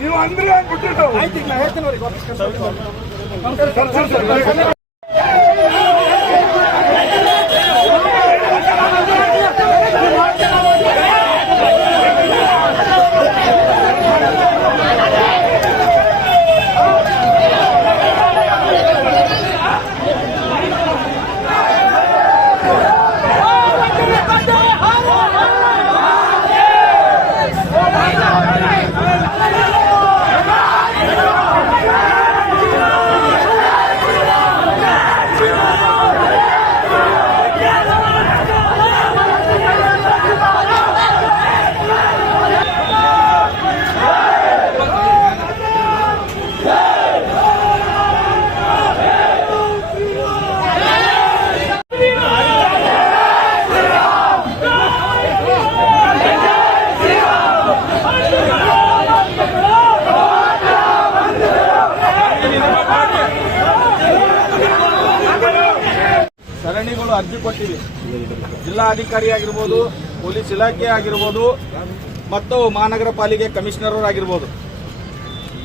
ನೀವು ಅಂದ್ರೆ ಆಯ್ತು ನಾ ಹೇಳ್ತೇನೆ ಅವ್ರಿಗೆ ವಾಪಸ್ ಸರಣಿಗಳು ಅರ್ಜಿ ಕೊಟ್ಟಿವೆ. ಜಿಲ್ಲಾಧಿಕಾರಿ ಆಗಿರ್ಬೋದು, ಪೊಲೀಸ್ ಇಲಾಖೆ ಆಗಿರ್ಬೋದು ಮತ್ತು ಮಹಾನಗರ ಪಾಲಿಕೆ ಕಮಿಷನರ್ ಆಗಿರ್ಬೋದು.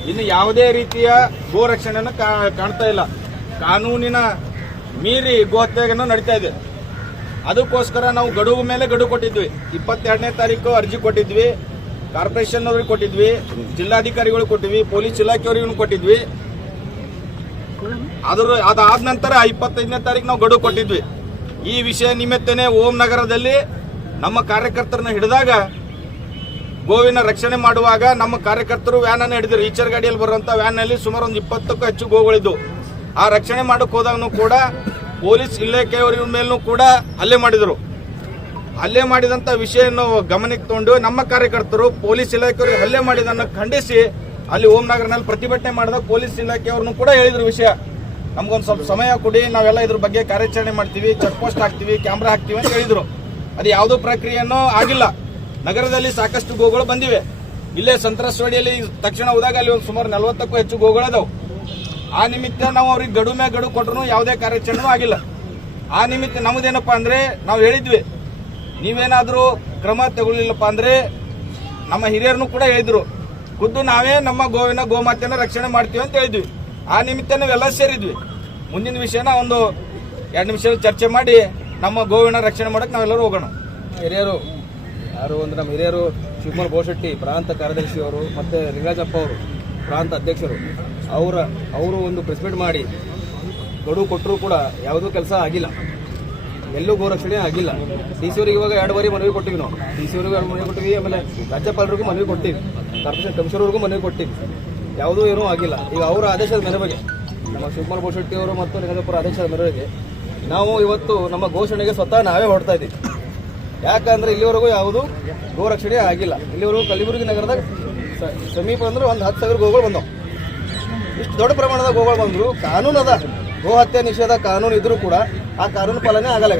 ಇನ್ನು ಯಾವುದೇ ರೀತಿಯ ಗೋ ರಕ್ಷಣೆಯನ್ನು ಕಾಣ್ತಾ ಇಲ್ಲ. ಕಾನೂನಿನ ಮೀರಿ ಗೋ ಹತ್ಯೆಯನ್ನು ನಡೀತಾ ಇದೆ. ಅದಕ್ಕೋಸ್ಕರ ನಾವು ಗಡುವು ಮೇಲೆ ಗಡುವು ಕೊಟ್ಟಿದ್ವಿ. 22ನೇ ತಾರೀಕು ಅರ್ಜಿ ಕೊಟ್ಟಿದ್ವಿ. ಕಾರ್ಪೊರೇಷನ್ ಅವರಿಗೆ ಕೊಟ್ಟಿದ್ವಿ, ಜಿಲ್ಲಾಧಿಕಾರಿಗಳು ಕೊಟ್ಟಿದ್ವಿ, ಪೊಲೀಸ್ ಇಲಾಖೆಯವರಿಗೂ ಕೊಟ್ಟಿದ್ವಿ. ಅದಾದ ನಂತರ 25ನೇ ತಾರೀಕು ನಾವು ಗಡುವು ಕೊಟ್ಟಿದ್ವಿ. ಈ ವಿಷಯ ನಿಮಿತ್ತನೇ ಓಂ ನಗರದಲ್ಲಿ ನಮ್ಮ ಕಾರ್ಯಕರ್ತರನ್ನ ಹಿಡಿದಾಗ, ಗೋವಿನ ರಕ್ಷಣೆ ಮಾಡುವಾಗ ನಮ್ಮ ಕಾರ್ಯಕರ್ತರು ವ್ಯಾನ್ ಅನ್ನು ಹಿಡಿದ್ರು. ಈಚರ್ ಗಾಡಿಯಲ್ಲಿ ಬರುವಂತ ವ್ಯಾನ್ ನಲ್ಲಿ ಸುಮಾರು ಒಂದು 20ಕ್ಕೂ ಹೆಚ್ಚು ಗೋಗಳಿದ್ದು. ಆ ರಕ್ಷಣೆ ಮಾಡಕ್ ಹೋದಾಗೂ ಕೂಡ ಪೊಲೀಸ್ ಇಲಾಖೆಯವರ ಮೇಲೂ ಕೂಡ ಹಲ್ಲೆ ಮಾಡಿದ್ರು. ಹಲ್ಲೆ ಮಾಡಿದಂತ ವಿಷಯವನ್ನು ಗಮನಕ್ಕೆ ತಗೊಂಡು ನಮ್ಮ ಕಾರ್ಯಕರ್ತರು ಪೊಲೀಸ್ ಇಲಾಖೆಯವರಿಗೆ ಹಲ್ಲೆ ಮಾಡಿದನ್ನು ಖಂಡಿಸಿ ಅಲ್ಲಿ ಓಂ ನಗರನಲ್ಲಿ ಪ್ರತಿಭಟನೆ ಮಾಡಿದಾಗ ಪೊಲೀಸ್ ಇಲಾಖೆಯವ್ರನ್ನು ಕೂಡ ಹೇಳಿದ್ರು ವಿಷಯ, ನಮ್ಗೊಂದು ಸ್ವಲ್ಪ ಸಮಯ ಕೊಡಿ, ನಾವೆಲ್ಲ ಇದ್ರ ಬಗ್ಗೆ ಕಾರ್ಯಾಚರಣೆ ಮಾಡ್ತೀವಿ, ಚೆಕ್ ಪೋಸ್ಟ್ ಹಾಕ್ತೀವಿ, ಕ್ಯಾಮ್ರಾ ಹಾಕ್ತೀವಿ ಅಂತ ಹೇಳಿದ್ರು. ಅದು ಯಾವುದೋ ಪ್ರಕ್ರಿಯೆನೂ ಆಗಿಲ್ಲ. ನಗರದಲ್ಲಿ ಸಾಕಷ್ಟು ಗೋಗಳು ಬಂದಿವೆ. ಇಲ್ಲೇ ಸಂತ್ರಸ್ವಾಡಿಯಲ್ಲಿ ತಕ್ಷಣ ಹೋದಾಗ ಅಲ್ಲಿ ಒಂದು ಸುಮಾರು 40ಕ್ಕೂ ಹೆಚ್ಚು ಗೋಗಳದಾವು. ಆ ನಿಮಿತ್ತ ನಾವು ಅವ್ರಿಗೆ ಗಡುವು ಮೇಲೆ ಗಡುವು ಕೊಟ್ಟರು ಯಾವುದೇ ಕಾರ್ಯಾಚರಣೆನೂ ಆಗಿಲ್ಲ. ಆ ನಿಮಿತ್ತ ನಮ್ದೇನಪ್ಪ ಅಂದ್ರೆ ನಾವು ಹೇಳಿದ್ವಿ, ನೀವೇನಾದ್ರೂ ಕ್ರಮ ತಗೊಳ್ಳಿಲ್ಲಪ್ಪ ಅಂದ್ರೆ ನಮ್ಮ ಹಿರಿಯರನ್ನು ಕೂಡ ಹೇಳಿದ್ರು, ಖುದ್ದು ನಾವೇ ನಮ್ಮ ಗೋಮಾತೆಯನ್ನು ರಕ್ಷಣೆ ಮಾಡ್ತೀವಿ ಅಂತ ಹೇಳಿದ್ವಿ. ಆ ನಿಮಿತ್ತ ನಾವೆಲ್ಲ ಸೇರಿದ್ವಿ. ಮುಂದಿನ ವಿಷಯನ ಒಂದು 2 ನಿಮಿಷ ಚರ್ಚೆ ಮಾಡಿ ನಮ್ಮ ಗೋವಿನ ರಕ್ಷಣೆ ಮಾಡಕ್ಕೆ ನಾವೆಲ್ಲರೂ ಹೋಗೋಣ. ಹಿರಿಯರು ಯಾರು ಅಂದ್ರೆ ನಮ್ಮ ಹಿರಿಯರು ಶಿವಕುಮಾರ್ ಬೋಶೆಟ್ಟಿ ಪ್ರಾಂತ ಕಾರ್ಯದರ್ಶಿ ಅವರು ಮತ್ತು ಲಿಂಗರಾಜಪ್ಪ ಅವರು ಪ್ರಾಂತ ಅಧ್ಯಕ್ಷರು ಅವರು ಒಂದು ಪ್ರೆಸ್ ಮೀಟ್ ಮಾಡಿ ಗಡುವು ಕೊಟ್ಟರು ಕೂಡ ಯಾವುದೂ ಕೆಲಸ ಆಗಿಲ್ಲ. ಎಲ್ಲೂ ಗೋ ರಕ್ಷಣೆ ಆಗಿಲ್ಲ. ಡಿ ಸಿ ಅವರಿಗೆ ಇವಾಗ 2 ಬಾರಿ ಮನವಿ ಕೊಟ್ಟಿವಿ. ನಾವು ಡಿ ಸಿ ಅವರಿಗೂ ಮನವಿ ಕೊಟ್ಟಿವಿ, ಆಮೇಲೆ ರಾಜ್ಯಪಾಲರಿಗೂ ಮನವಿ ಕೊಟ್ಟಿವಿ, ಕಾರ್ಪೊರೇಷನ್ ಕಮಿಷನರ್ಗೂ ಮನವಿ ಕೊಟ್ಟಿವಿ. ಯಾವುದೂ ಏನೂ ಆಗಿಲ್ಲ. ಈಗ ಅವರ ಆದೇಶದ ಮೇರೆಗೆ ನಮ್ಮ ಶಿವಕುಮಾರ್ ಬೋಶೆಟ್ಟಿ ಅವರು ಮತ್ತು ಲಿಂಗರಾಜಪ್ಪರ ಆದೇಶದ ಮೇರೆಗೆ ನಾವು ಇವತ್ತು ನಮ್ಮ ಘೋಷಣೆಗೆ ಸ್ವತಃ ನಾವೇ ಹೊರಡ್ತಾ ಇದ್ದೀವಿ. ಯಾಕಂದ್ರೆ ಇಲ್ಲಿವರೆಗೂ ಯಾವುದೂ ಗೋ ರಕ್ಷಣೆ ಆಗಿಲ್ಲ. ಇಲ್ಲಿವರೆಗೂ ಕಲಬುರಗಿ ನಗರದಾಗ ಸಮೀಪ ಅಂದ್ರೆ ಒಂದು 10,000 ಗೋಗಳು ಬಂದವು. ಇಷ್ಟು ದೊಡ್ಡ ಪ್ರಮಾಣದ ಗೋಗಳು ಬಂದರು. ಕಾನೂನು ಅದ, ಗೋ ಹತ್ಯೆ ನಿಷೇಧ ಕಾನೂನು ಇದ್ರೂ ಕೂಡ ಆ ಕಾನೂನು ಪಾಲನೆ ಆಗಲ್ಲ.